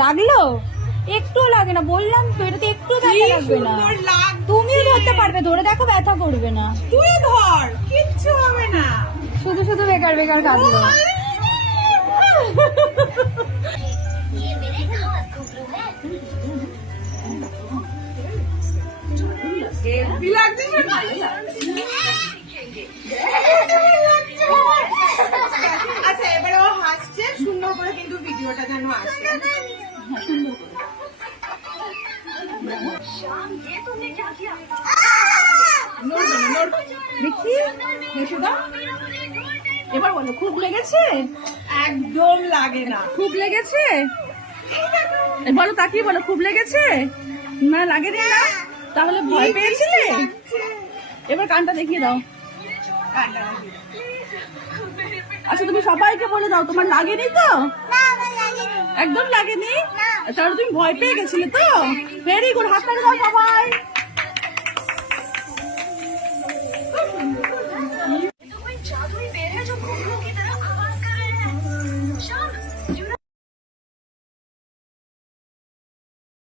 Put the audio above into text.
লাগলো? একটুও লাগে না, বললাম তো এটাতে একটু ব্যথা লাগবে না। তুমিও ধরতে পারবে, ধরে দেখো ব্যথা করবে না। তুই ধর, কিচ্ছু হবে না। শুধু শুধু বেকার বেকার কাঁদলো। হেব্বি লাগছে না? আচ্ছা এবারে ও হাসছে, সুন্দর করে কিন্তু ভিডিওটা যেন আসে। দেখি এবার বলো, খুব লেগেছে? একদম লাগে না। খুব লেগেছে? বলো, তাকিয়ে বলো, খুব লেগেছে না? লাগেনি না? তাহলে ভয় পেয়েছিলে? এবার কানটা দেখিয়ে দাও। আচ্ছা তুমি সবাইকে বলে দাও তোমার লাগেনি তো? একদম লাগেনি? তাহলে তুমি ভয় পেয়ে গেছিলে তো? ভেরি গুড, হাততালি দাও সবাই।